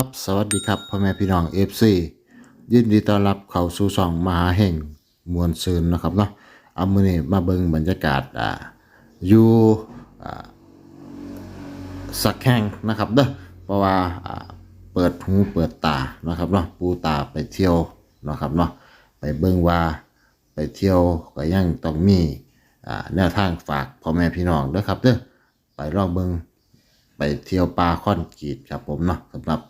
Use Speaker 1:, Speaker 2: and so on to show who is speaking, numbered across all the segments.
Speaker 1: ับสวัสดีครับพ่อแม่พี่น้องเอฟซียินดีต้อนรับเข้าสู่ช่องมหาแห่งมวลซืนนะครับเนาะเอามือนี้มาเบิงบรรยากาศอ่าอยู่อ่าสักแห่งนะครับเด้อเพราะว่าอ่าเปิดหูเปิดตานะครับเนาะปูตาไปเที่ยวนะครับเนาะไปเบิงว่าไปเที่ยวก็ยังต้องมีอ่าแนวทางฝากพ่อแม่พี่น้องเด้อครับเด้อไปลองเบิง ไปเที่ยวปลาค่อนกรีดครับผมเนาะสำหรับ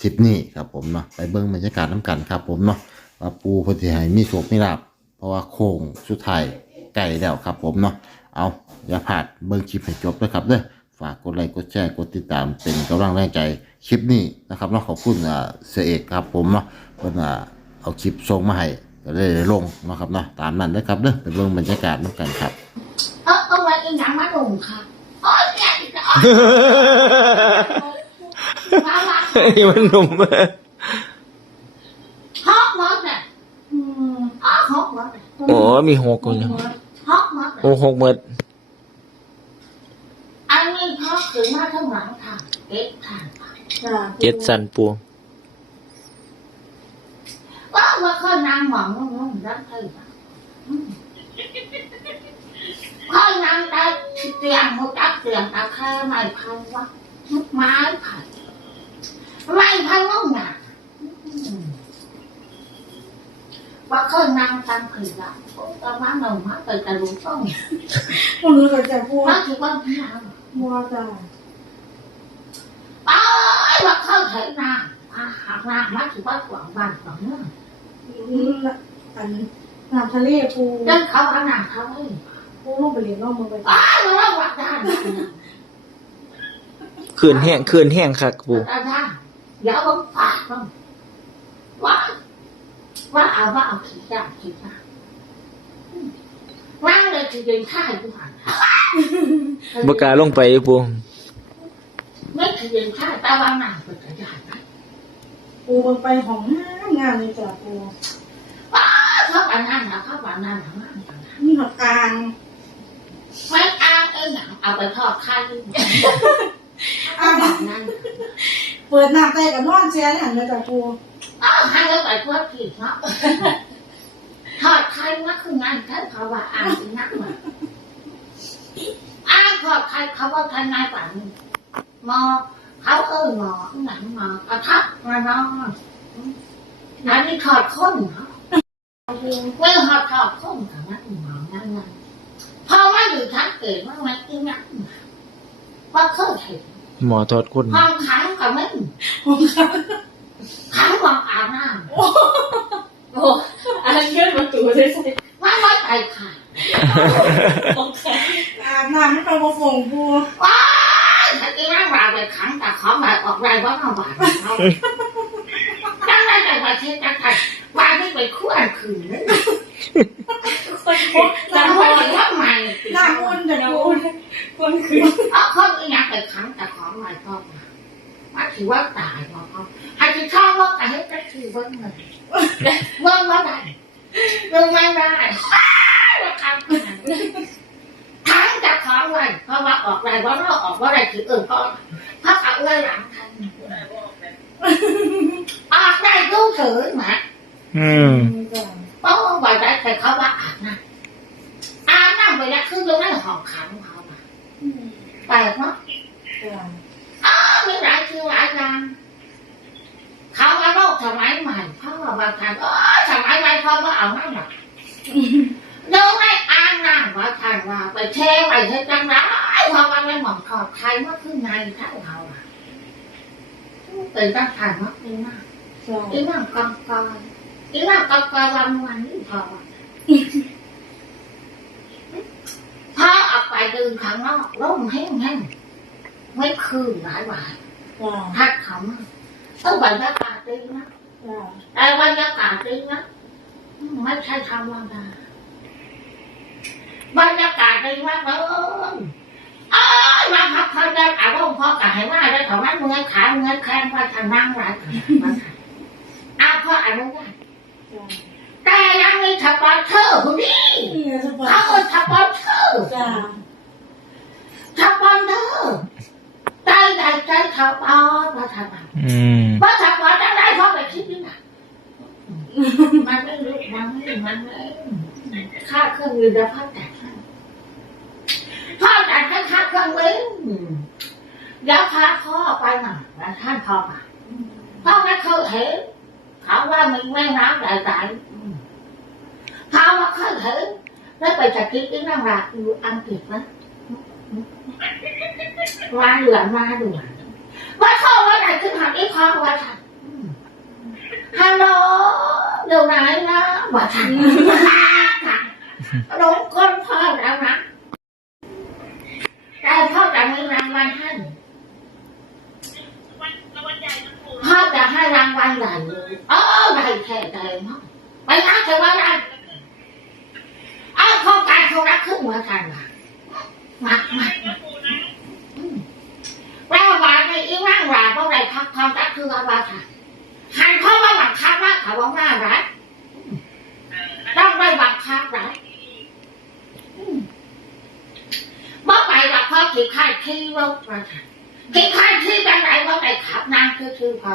Speaker 1: ทริปนี้ครับผมเนาะไปเบิ้งบรรยากาศน้ำกันครับผมเนาะว่าปูพอดีให้มีโชคมีลาบเพราะว่าโค้งสุดท้ายใกล้แล้วครับผมเนาะเอาอย่าพลาดเบิ้งคลิปให้จบด้วยครับเด้อฝากกดไลค์กดแชร์กดติดตามเป็นกำลังแรงใจคลิปนี้นะครับเนาะขอบคุณเสเอกครับผมเนาะเพิ่นอ่าเอาคลิปส่งมาให้ก็เลยได้ลงนะครับเนาะตามนั้นนะครับเด้อไปเบิ้งบรรยากาศน้ำกันครับ
Speaker 2: เออเอาไว้อีหยังมาลงค่ะ โอ้ยแย่จะเอามาละ
Speaker 3: ไอ้มันหนุ่ม
Speaker 2: ฮอกมดเนี่ยอืมอ๋อฮอกมดเนี่ย
Speaker 3: โอ้มีหกคนเลย
Speaker 2: ฮอกมดเนี่ย
Speaker 3: โอ้หกหมด
Speaker 2: อันนี้ฮอกถึงมาทั้งหลังทางเอ็ดทาง
Speaker 3: เจ็ดสันปู
Speaker 2: ว่าว่าเคยนางหวังงงๆรักเธอ อืมเคยนางได้เตียงหัวจักเตียงตะแคร่ไม่พันวะไม้ไผ่ไม่พันงงอะอืมว่าเคยนั่งตั้งคือละตอนนั้นเรามาไปแต่รู้ต้อง
Speaker 4: ผมรู้จักแต่พวก
Speaker 2: มาถือว่าพี่เรา
Speaker 4: มัวจ้ะ
Speaker 2: ไปว่าเคยเห็นนางอาหารนางมาถือว่าหวังบ้านหวังเมือง
Speaker 4: อันน้ำทะเลปู
Speaker 2: เดินเขาเอานางเขาให้
Speaker 4: ปูลงไปเรียนนอกเมืองไป
Speaker 2: ไปมาว่าวัดได้นะ
Speaker 3: ขืนแห้งขืนแห้งคักปู
Speaker 2: อาจารย์อย่าเอาฝากต้องว่าว่าเอาว่าเอาขี้ยาขี้ยานั่งเลยคือเดินท่ายทุกผ่าน
Speaker 3: บกล้าลงไปปู
Speaker 2: ไม่คือเดินท่ายแต่ว่านางเป็นกระยานนะ
Speaker 4: ปูมันไปของงานงานเลยจ้ะปู
Speaker 2: เขาว่านั่นนะเขาว่านั่นนะนั่นนะ
Speaker 4: มีหักกลาง
Speaker 2: ไม่อ้างไอ้หนังเอาไปทอดไข่เอาแบบนั้น
Speaker 4: เปิดน้ำใต้กับนอนแช่เนี่ยเลยจ้ะปู
Speaker 2: เอาให้แล้วไปทอดผิดเนาะทอดไข่นักคืองานท่านเขาว่าอ้างอีนักเหมือนอ้างทอดไข่เขาว่าทนายกว่านี้หมอเขาเอ้ยหมอหนังหมอกระทับมานอนอันนี้ทอดข้นเนาะไม่ทอดทอดข้นกับนักหมอนั่นนั่น พอว่าอยู่ชั้นเกิดว่ามันอีนักว่าเคยเห็น
Speaker 3: หมอทอดคน
Speaker 2: ห้องขังกับมึง
Speaker 4: ผมครับ
Speaker 2: ขังวังอาบน้
Speaker 4: โอ้อันนั้นเลื่อนประตูใช่ไหมำ
Speaker 2: ว่าไม่ไปค่ะ
Speaker 4: โอเคอาบน้ำไม่ต้องมาฝงปู
Speaker 2: ว้ายถ้าอีนั่งราวไปขังแต่ของแบบออกไรว่ามาบาดเขาจังไรแต่ว่าเช็ดจังไรว่าไม่ไปขั้วขืน
Speaker 4: คนพบ
Speaker 2: แต่
Speaker 4: น้ำ
Speaker 2: ว่า
Speaker 4: อุ่น
Speaker 2: ทำไม
Speaker 4: น้ำอุ่นจ้ะปูคนคืน
Speaker 2: เอาคนอีนั่งไปขังแต่ของไรก็มาว่าถือว่าตายเพราะเขาหากจะเข้าว่าแต่ให้ก็คือเบิ้งเลยเบิ้งว่าได้เบิ้งไม่ได้ว่าขังขนาดนี้ ทั้งจะขอไว้เพราะว่าออกไรว่าเราออกว่าไรคือเออก็พักเอา ไว้หลังทันออกได้ดูเฉยหมา
Speaker 3: อืม
Speaker 4: จ้ะ
Speaker 2: เพราะว่าไว้ได้แต่เขาว่าอาบน้ำอาบน้ำไปแล้วคือตรงนั้นห้องขังเขาอะแปลกเนาะ
Speaker 4: จ้ะ
Speaker 2: อ้าวมีหลายคือหลายอย่างเขาว่าโลกสมัยใหม่เพราะว่าบางครั้งเออสมัยใหม่เขาว่าเอาน้ำหนักดูไม่อ่านน้ำว่าทานว่าไปแช่ไปเฮ็ดจังไรเพราะว่าไม่หมองขอบใครว่าขึ้นในเท่าเรา อะตื่นตั้งทานว่าดีมาก
Speaker 4: จ้ะ
Speaker 2: ดีมากกองกอนดีมากกองกอนวันวันนี้พอพอออกไปดื่มข้างนอกร่มแห้งแห้งไม่คืนหลายวัน
Speaker 4: จ้ะ
Speaker 2: ทัดเขามาต้องบรรยากาศดีนะ
Speaker 4: จ้ะ
Speaker 2: แต่บรรยากาศดีนะไม่ใช่ธรรมดาบรรยากาศดีมากเลย อ้ายมาพักเขาได้อารมณ์พอกับให้ว่าได้ถามว่าเมื่อยขาเมื่อยแข้งว่าทางนั่งไรมันอ้าวพ่ออนุญาต
Speaker 4: จ้ะ
Speaker 2: แต่ยังมีสปอนเซอร์คนนี้เขาเป็นสปอนเซอร์สปอนเซอร์ใจใหญ่ใจเขาเอาไปว่าทำไม
Speaker 3: อืม
Speaker 2: ว่าทำว่าจะได้เพราะไปคิดนี่นะมันไม่รู้มันไม่มันไม่ค่าเครื่องมือแล้วพ่อจ่ยให้พ่อจ่ายให้ค่า เครื่องมือแล้วพาพ่อไปหน่อยแล้วท่านพ่อมาพ่อไม่เคยเห็นเขาว่ามีแม่น้ำใหญ่ๆเขาว่าเคยเห็นแล้วไปจัดกินที่นั่งรักอยู่อังกฤษนะว่าเหลือมาด่วนว่าเข้าว่าไหนขึ้นหาอีกข้อว่าฉันฮัลโหลเดี๋ยวไหนนะว่าฉันลงก้นพ่อแล้วนะ แต่พ่อจะมีรางวัลให้พ่อจะให้รางวัลใหญ่เลยเออได้แค่ใจเนาะไปนะเธอว่าได้ไอ้โครงการเขารักขึ้นเหมือนกันว่ะมามาแล้วว่าในอีนั่งว่าเพราะอะไรพักความรักคือว่าค่ะหันเขาว่าบังคับว่าเขาว่าหน้ารักต้องไม่บังคับรักบ่ ไปว่าพ่อขี่ข้าที่รถมาค่ะขี่ข้าที่จังไรว่าไปขับนางคือคือพ่อ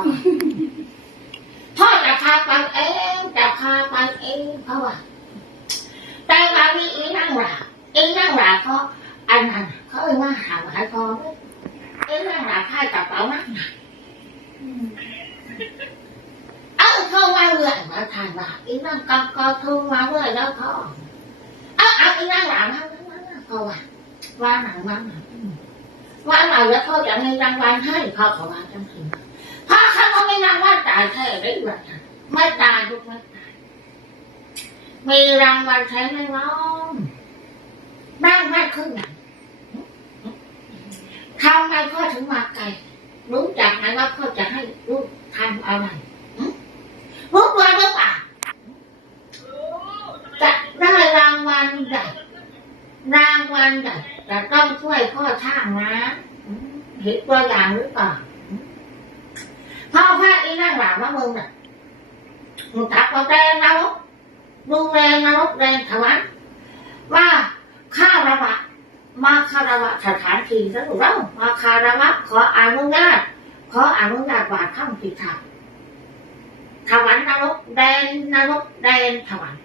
Speaker 2: พ่อจะพาไปเองจะพาไปเองเพราะว่า แต่ว่ามีอีนั่งหลาอีนั่งหลาเขาอันนั้นเขาเอ่ยว่าหาหลายคอเอีนั่งหลาค่ายกระเป๋านักหนักเอาเข้าว่าเรื่อยมาทานว่าอีนั่งกอกอทุ่งมาเรื่อยแล้วเขาเอาเอาอีนั่งหลามามามามาเขาว่า ว่าหนังว่าหนังว่าหนังแล้วเขาจะมีรางวัลให้เขาเขาว่าจังสิเพราะเขาไม่รางวัลตายแท้ได้ด้วยไม่ตายทุกไม่ตายมีรางวัลใช้ไหมน้องบ้านบ้านครึ่งหลังทำไมพ่อถึงมาไกลรู้จักไหมว่าพ่อจะให้ลูกทำอะไรรู้ตัวหรือเปล่าจะได้รางวัลใหญ่ รางวัลใหญ่แต่ต้องช่วยพ่อช่างนะเห็นตัวอย่างหรือเปล่าพ่อพาอีนั่งหลังว่ามึงน่ะมึงตักกาแฟนะลูกดูแลนรกแรงถวันว่าข้าระวะมาคารวะสถานที่สรุปแล้วมาคารวะขออนุญาตขออนุญาตว่าข้ามผิดทางถวันนรกแดนนรกแดนถวัน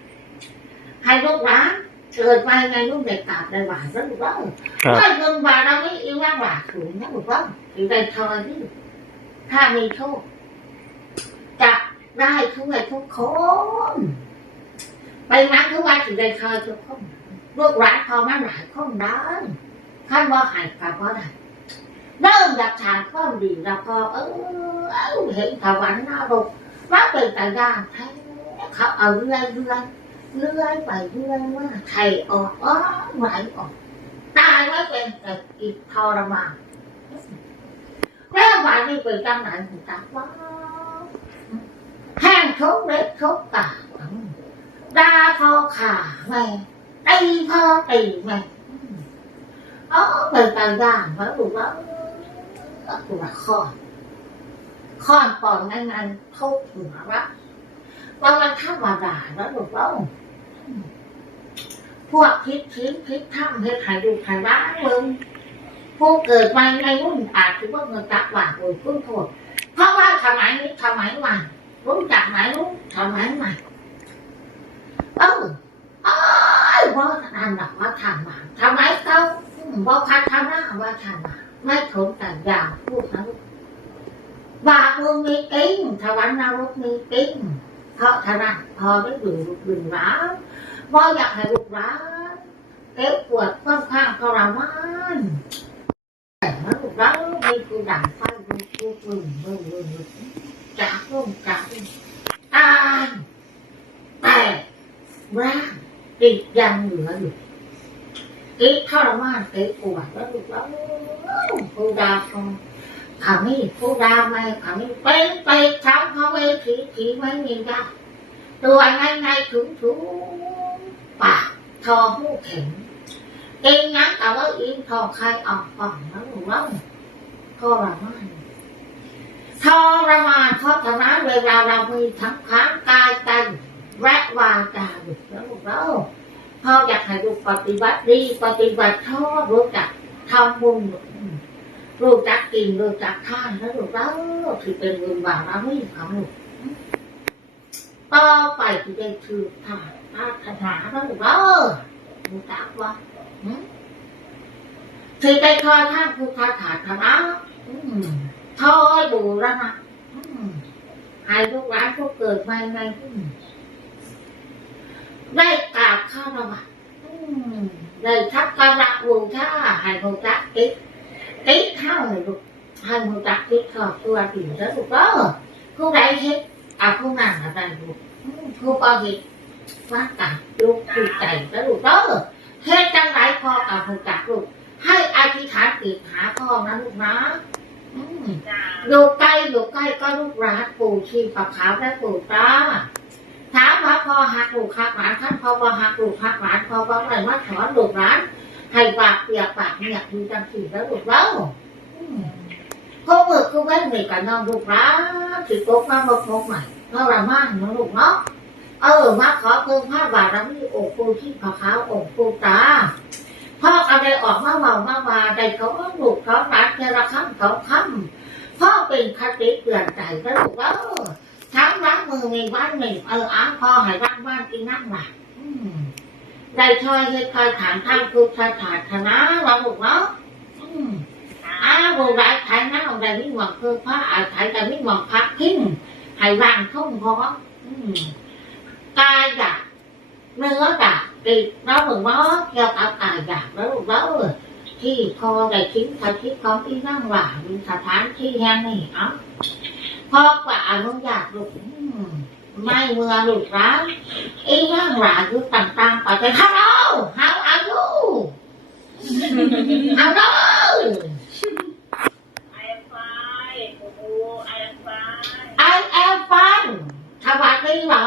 Speaker 2: ให้ลูกหลาน เกิดมาในลูกเด็กกาบในหวานสรุปแล้ว
Speaker 3: ครับ
Speaker 2: ว่าเงินบาทเราไม่อีว่าบาทสูงนะบอกว่าอยู่ในทอยนี่ถ้ามีโชคจะได้ทุกไอ้ทุกคนไปนักทุกวันถึงได้เคยทุกคนลูกหลานพอมาหลายคนได้ท่านว่าหายกับว่าได้เริ่มจากทางข้อมดีแล้วก็เออเออเห็นถวันหน้าลกว่าเป็นแต่ยากแท้เขาเอาเรื่อยเรื่อย เรื่อยไปเรื่อยว่าไทยออกอ๋อไหวออก ตายไว้เป็นแต่อีกทรมานแล้ววันนี้เป็นจังไหนถึงตาว่าแห้งทุกเล็กทุกตาดาพอขาแม่ตีพอตีแม่เออเป็นตาย่างแล้วถูกว่าถูกว่าข้อนข้อนปอนนั้นทุกหัวละว่ามันธรรมดาแล้วถูกว่า พวกคิดคิดคิดทำให้ใครดูใครบ้างมึงผู้เกิดมาในรุ่นอาจถือว่าเงินตักบาทโดยคุ้นโทษเพราะว่าสมัยนี้สมัยใหม่รู้จักไหมรู้สมัยใหม่เออเอ้ยว่านั่นหรอกว่าทำมาทำไมเขาว่าพัฒนาว่าทำมาไม่ทนแต่ยาวพูดนะบาปมึงมีกิ้งทวันนรกมีกิ้งเพราะฉะนั้นพอได้ดูดูร้า ว่าอยากให้ลูกร้านเก็บปวดค่อนข้างทรมานแต่ว่าลูกร้านมีกูด่างไฟดูกูปึ่งปึ่งปึ่งจากลงจากตายแต่ร่างติดยังเหลืออยู่ติดทรมานติดปวดแล้วดูแล้วผู้ดาคงขามีผู้ดาไม่ขามีเป็นไปทำเขาเวทีทีไม่มีได้ตัวง่ายง่ายถุงถุง ปากทอหูเข็มเองนักแต่ว่าอินทอใครออกป่องแล้วดูแล้วทรมานทรมานเพราะฉะนั้นเวลาเรามีทั้งค้างกายใจแวะวางจาดุแล้วบอกเราพ่ออยากให้ลูกปฏิบัติดีปฏิบัติชอบรู้จักทำบุญรู้จักกินรู้จักทานแล้วลูกเราที่เป็นบุญบารมีของลูกต่อไปที่ได้ถือทาน อาถนาแล้วลูกเรารู้จักว่าที่ได้คอยท่านผู้คาถาธนะอืมทอยบูรณะอืมให้ลูกหลานผู้เกิดมาในอืมได้กราบข้าวระอืมได้ทักการะบูชาให้รู้จักติดติดเข้าเลยลูกให้มึงจักติดขอบตัวถึงแล้วลูกเออผู้ใดเฮ็ดเอาผู้นั่งอะไรลูกอืมผู้ปอเฮ็ด ว่ากันลูกคือใจแล้วลูกเออเฮ็ดจังไรพอกับมึงจักลูก ให้อธิษฐานติดหาพ่อนะลูกนะอืมอยู่ใกล้อยู่ใกล้ก็ลูกรักปู่ชีปะขาวและปู่ตาถามว่าพอหักลูกหักหลานท่านพอว่าหักลูกหักหลานพอว่าอะไรว่าสอนลูกหลานให้ปากเปียกปากเนี่ยดูจังสีแล้วลูกเล่าพอเมื่อคือแม่เหนื่อยกับน้องลูกร้าสิโกกมาบกพกใหม่เราละมั่งเนาะลูกเนาะ เออ มาขอเพิ่มผ้าบาทแล้วมีโอ้ปูที่ผาขาวองปูตาพ่ออะไรออกมาเมามาวาใดเขาก็ลูกเขารักเจระคำเขาคำพ่อเป็นคติเปลี่ยนใจแล้วลูกเออทั้งรักมือมีบ้านหนึ่งเอออ้าพ่อให้รักบ้านกินนั่งหลับอืมได้ช่วยให้คอยถามท่านพุทธศาสนาเราบุกเนาะอ้าวบุได้ใช้น้าได้ไม่หวังคือพระอาศัยแต่ไม่หวังพักทิ้งให้วางทุ่งพออืม กายอยากเนื้ออยากติดเราบุกเนาะเกี่ยวกับกายอยากแล้วบุกแล้วที่พอได้ทิ้งสถิตของที่นั่งหวามีสถานที่แห่งนี้เอ้าพอกว่าอนุญาตลูกอืมไม่เมื่อลูกร้าน ý nó là cứ tầm tăng và cái hello how are you hello
Speaker 4: am fine โอ้โห I am fine
Speaker 2: I am fine สบายดีเหรอ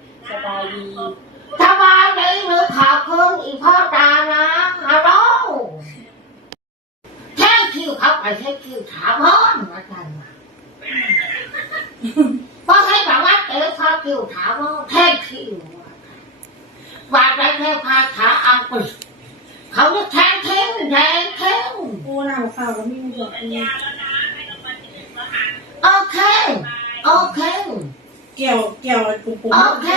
Speaker 4: สบายดี
Speaker 2: สบายดีหรือขอบคุณอีพ่อตานะ hello แท่งคิวเขาไปแท่งคิวถามพ่อนว่ากันว่าพอให้บอกว่าเอ๋พ่อคิวถามพ่อแท่งคิวว่าได้แค่ภาษาอังกฤษเขาจะแทงเท้งแทงเท้ง
Speaker 4: ปูหน้าข้าวก็ไม่มีดอกเดียว
Speaker 2: โอเค โอเค
Speaker 4: เกี่ยวเกี่ยวปุ๊บปุ๊บ
Speaker 2: โอเค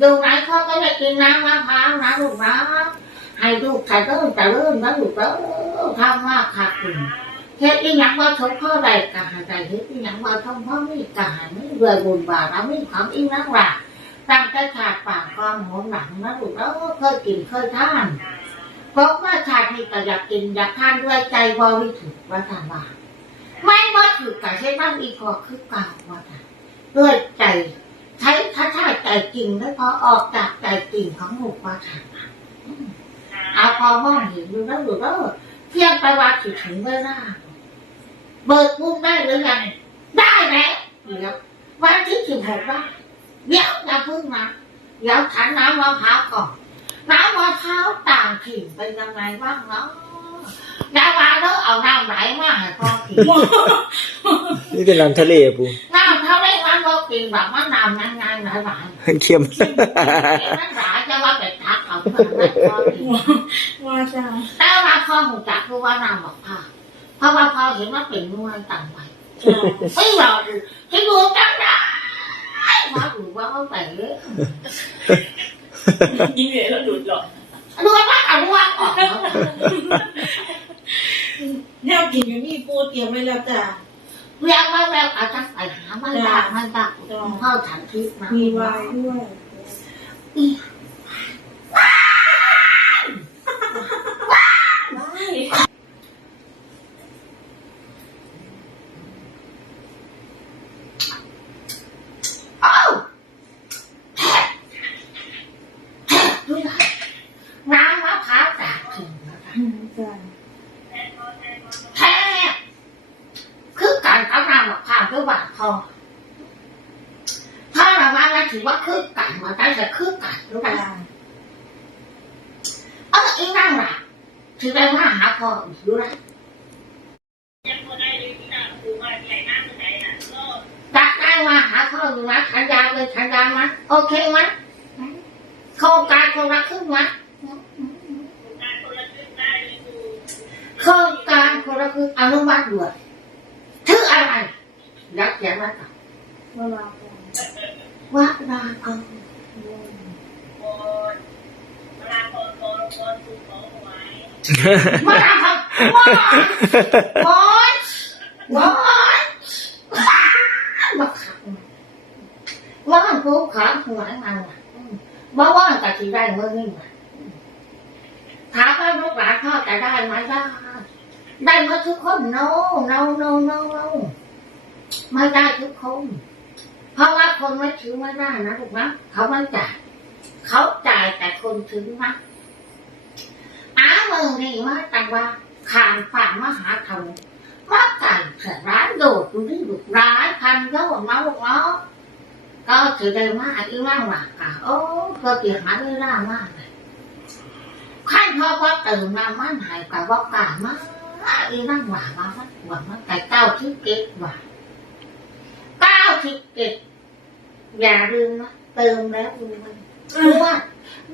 Speaker 2: ดูไหนพ่อก็ได้กิ นน้ำมะพร้าวนะลูกนะให้ลูกใส่ต้นแต่เริ่มนะลูกเออทำมากค่ะคุณเฮ็ดอีหยังว่าชมพ่อใดกะหาใจเฮ็ดอีหยังว่าชมพ่อนี่กะหาไม่เบื่อบุญบาปม่ความอีนักหลักตั้งใจขาดปากความหงหลังนะลูกเออเคยกินเคยทานเพราะว่าชาตินี้ก็อยากกินอยากทานด้วยใจบริสุทธิ์ว่าทานว่าไม่ว่าถือกะใช้บ้านอีกอคือเก่าว่าทานด้วยใจ ใช้ถ้าถ้าใจจริงแล้วพอออกจากใจจริงของหมู่ว่าทานว่าอืมเอาพอมองเห็นดูแล้วดูแล้วเพียงไปว่าถึงถึงเวลาเบิกบุญได้หรือยังได้แล้วเดี๋ยววันที่สิบหกได้เดี๋ยวอย่าเพิ่งมาเดี๋ยวฉันน้ำมะพร้าวก่อนน้ำมะพร้าวต่างถิ่นเป็นยังไงบ้างเนาะดาราเลิกเอาน้ำไหลมาให้พ่อกิน
Speaker 3: นี่เป็นน้ำทะเลปู
Speaker 2: น้ำเท่าไร มันก็กินแบบว่าน้ำนานๆหลายหลาย
Speaker 3: เค็ม
Speaker 2: ๆนั่นหลายจะว่าไปทักเอา
Speaker 4: ว่าจ้า
Speaker 2: แต่ว่าพ่อหูจักคือว่าน้ำบอกพ่อเพราะว่าพ่อเห็นว่าเป็นนวลต่างไปไม่รอดูให้ดูจังได้พ่อดูว่าเขาไปเลย
Speaker 4: ยิ่งเหนื่อยแล้วหลุดหรอก
Speaker 2: ดูว่าเอาดูว่าออก
Speaker 4: แนวกินอยู่นี่ปูเตรียมไว้แล้วจ้า
Speaker 2: เรียกว่าแล้วอาจังไป มันยากมันยากพ่อฉันทิพย์นะ
Speaker 4: มีไวน์ด้วย
Speaker 2: เอ้าดูนะน้ำมะพร้าวจากถิ่นนะคะ
Speaker 4: อืมจ้า
Speaker 2: แท้คือการเอาน้ำมะพร้าวด้วยหวานทองถ้าเราว่าเราถือว่าคือกันมาได้แต่คือกันรู้ไหม
Speaker 4: จ้า
Speaker 2: เอออีนั่งล่ะถือได้ว่าหาพออีก ด้วยจักได้ว่าหาพ่ออยู่นะขันยาเลยขันยามั้ยโอเคมั้ยโครงการคนละครึ่งมั้ยโครงการคนละคืออนุมัติด้วยชื่ออะไรยักษ์แย้มว่าต่อ
Speaker 4: เวลาก่อน
Speaker 2: ว่าดาคงมาดาคง ว่าบอยบอยมาขับว่ากูขาหัวมันว่ว่าว่าแต่ที่ได้เมื่อนี่ว่ะถามว่าลูกหลานพ่อจะได้ไหมได้ได้มาทุกคน no no no no no ไม่ได้ทุกคนเพราะว่าคนไม่ถือไม่ได้นะลูกนะเขาไม่จ่ายเขาจ่ายแต่คนถือนะ อ้ามึงนี่มาแต่ว่าขานฝ่ามหาธรรมว่าไก่เสือร้านโดดดูนี่ดุร้ายพันเยอะมาลูกเนาะก็ถือได้มากอีมากหนักอะโอ้ก็เปลี่ยนหาไม่ได้มากเลยขั้นพอพอตื่นมามันหายกับว่ากล้ามากอีนั่งหวานมามันหวานมาแต่เก้าที่เก็บหวานเก้าสิบเอ็ดอย่าลืมนะเติมแล้วดูมันว่า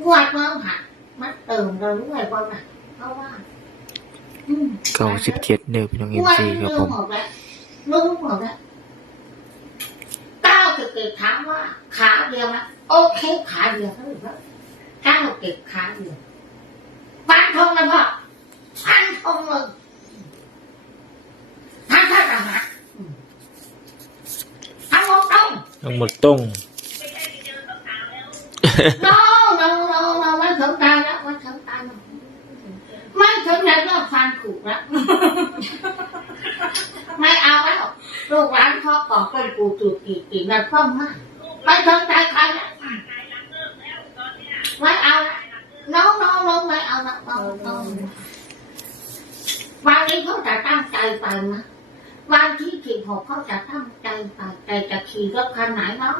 Speaker 2: งวดเมื่อหัก มันเติมเราด้วยบ้างนะเพราะว่าอืม
Speaker 3: เก้าสิบเจ็ดเด้อพี่น้องเอ็
Speaker 2: ง
Speaker 3: ม
Speaker 2: วด
Speaker 3: ซี
Speaker 2: นี้
Speaker 3: ครับ
Speaker 2: ลื
Speaker 3: ผมม
Speaker 2: หมดแล้วลืมหมดแล้วเก้าสิบเอ็ดถามว่า ขาเดียวไหมโอเคขาเดียวเท่าไหร่เก้าเก็บขาเดียวฟันธงเลยพ่อฟันธงเลยท่านท่านทหารอืมทั้งหมดต้อง
Speaker 3: ทั้งหมดต้อง
Speaker 2: no no no ไม่สนใจก็ฟันถูกแล้วไม่เอาแล้วลูกหลานพ่อก่อเป็นกูจูดกี่กี่นั่นป้อมมากไม่สนใจใครแล้วไม่เอาน้องน้องน้องไม่เอาแล้วน้องน้องวันนี้เขาจะตั้งใจไปนะวันที่สิบหกเขาจะตั้งใจไปแต่จะขี่รถคันไหนเนาะ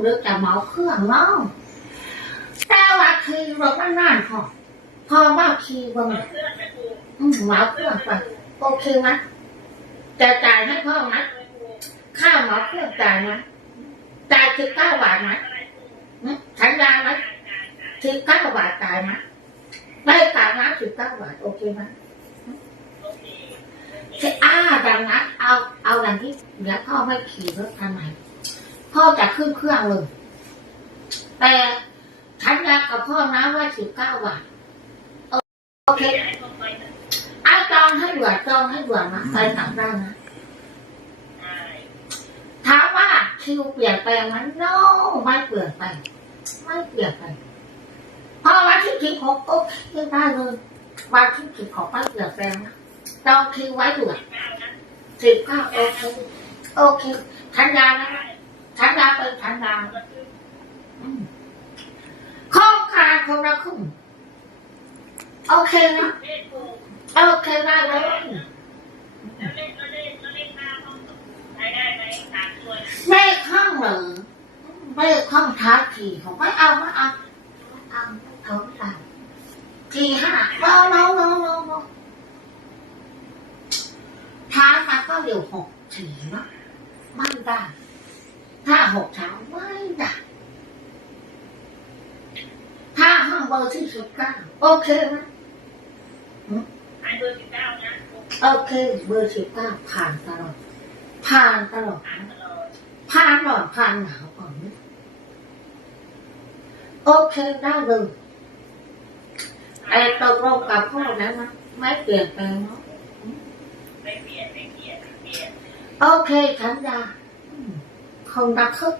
Speaker 2: หรือจะเหมาเครื่องเนาะแต่ว่าขี่รถมันนานพอ พ่อว่าขี่บนอืมหมาเครื่องไปโอเคไหมจะจ่ายให้พ่อไหมค่าหมาเครื่องจ่ายไหมจ่ายสิบเก้าบาทไหมสัญญาไหมสิบเก้าบาทจ่ายไหมได้จ่ายนะสิบเก้าบาทโอเคไหมคืออ่าดังนั้นเอาเอาอย่างที่เดี๋ยวพ่อไม่ขี่รถคันไหนพ่อจะขึ้นเครื่องเลยแต่ฉันยากับพ่อนะว่าสิบเก้าบาทโอเคอาจ องให้ด่วนจองให้ด่วนนะไปกลับได้นะถามว่าคิวเปลี่ยนแปลงไหมันโนไม่เปลี่ยนไปไม่เปลี่ยนไปเพราะวันที่สิบหกโอเคได้เลยวันที่สิบหกไม่เปลี่ยนแปลงนะจองคิวไว้ด่วนสิบเก้าโอเคโอเคฉันยานะฉันยาเป็นฉันยาอืมข้องคาคนละครึ่งโอเคนะ โอเคได้เลยไม่ข้องเหรอไม่ข้องท้าขี่ของไม่เอาไม่เอาไม่เอาไม่เอาไม่เอาทีห้าโนโนโนโนโนท้ามาก็เดี๋ยวหกสี่นะไม่ได้ถ้าหกเช้าไม่ได้ถ้าห้องเบอร์ที่สิบเก้าโอเคไหม โอเค เบอร์สิบเก้าผ่านตลอด ผ่านตลอด ผ่านหลอดผ่านหนาวก่อนไหมโอเคได้เลยไอ้ตกลงกับพ่อนะนะไม่เปลี่ยนแปลงเนาะโอเคสัญญาอืมคงรักคึก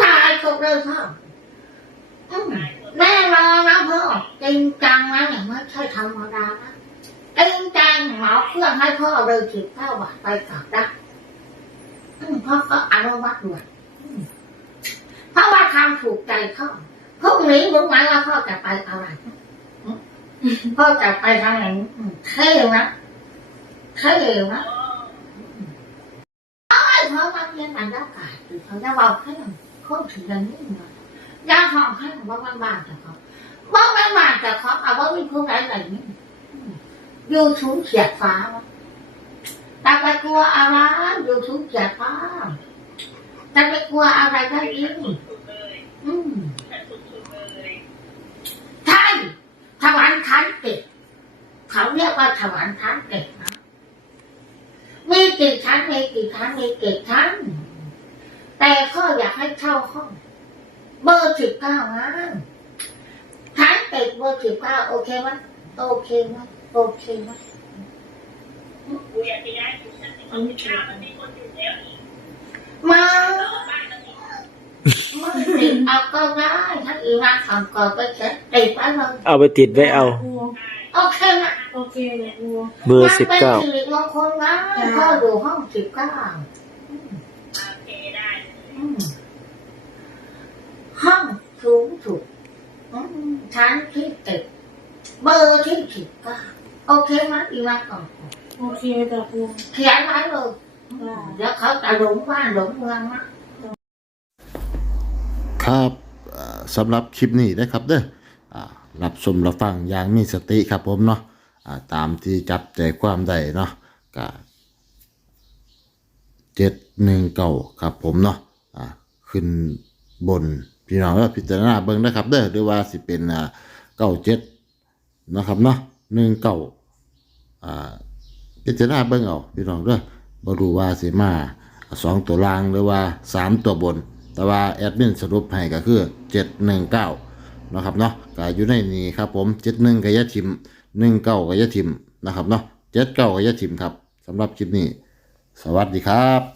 Speaker 2: ตายก็เลยพ่ออืม แน่นอนะพ่อจริงจังนะอย่างไม่ใช่ธรรมดานะจริงจังหมาเครื่องให้พ่อเลยสิบเก้าบาทไปกลับได้อืมพ่อก็อนุมัติด้วยเพราะว่าทำถูกใจพ่อพรุ่งนี้รู้ไหมว่าพ่อจะไปอะไรพ่อจะไปทางไหนเท่นะเท่นะไอ้พ่อมาเรียนบรรยากาศหรือเขาจะบอกให้คนถึงอย่างนี้นะยาห้องให้ว่าบ้านบ้านแต่เขาบ้านบ้านแต่เขาเอาว่ามีผู้ใดอะไรนี่อยู่สูงเฉียดฟ้าแต่ไปกลัวอะไรอยู่สูงเฉียดฟ้าแต่ไปกลัวอะไรได้อีกอืมใช่ถวันคันติดเขาเรียกว่าถวรชั้นเด็กนะมีกี่ชั้นมีกี่ชั้นมีกี่ชั้นแต่ข้ออยากให้เช่าห้อง เบอร์สิบเก้านะชั้นเด็กเบอร์สิบเก้าโอเคไหมโอเคไหมโอเคไหม
Speaker 5: กูอยากจะย้ายอยู่ชั้นที่มันมีข้าวมันมีคนอยู่แล้วอีก
Speaker 2: มา
Speaker 5: บ้านก็มี
Speaker 2: ไม่ติดเอาก็ได้ถ้าอีรักทำก่อนก็เช็ดติดไว้เลย
Speaker 3: เอาไปติดไว้เอา
Speaker 4: ปู
Speaker 2: โอเคนะ
Speaker 4: โอเคเลยปู
Speaker 3: เบอร์สิบเก้า
Speaker 2: มันเป็นสิริมงคลนะพ่ออยู่ห้องสิบเก้า
Speaker 5: โอเคได้
Speaker 2: อืม ห้องสูงสุดอืมชั้นที่เจ็ดเบอร์ที่สิบเก้าโอเคไหมอีรักก่อน
Speaker 4: โอเคแต่ปู
Speaker 2: เขียนไว้เลย
Speaker 4: ได้
Speaker 2: เดี๋ยวเขาจะหลงบ้านหลงเมืองนะ
Speaker 1: ครับอ่าสำหรับคลิปนี้นะครับเด้ออ่ารับชมรับฟังอย่างมีสติครับผมเนาะอ่าตามที่จับใจความได้เนาะก็เจ็ดหนึ่งเก่าครับผมเนาะอ่าขึ้นบน พี่น้องก็พิจารณาเบิ่งนะครับเด้อหรือว่าสิเป็นอ่าเก้าเจ็ดนะครับเนาะหนึ่งเก่าอ่าพิจารณาเบิ่งเอาพี่น้องเด้อบรู้ว่าสิมาสองตัวล่างหรือว่าสามตัวบน แต่ว่าแอดมินสรุปให้ก็คือ719นะครับเนาะก็อยู่ในนี้ครับผม71ก็อยาทิม19ก็อยาทิมนะครับเนาะ79ก็อยาทิมครับสำหรับคลิปนี้ สวัสดีครับ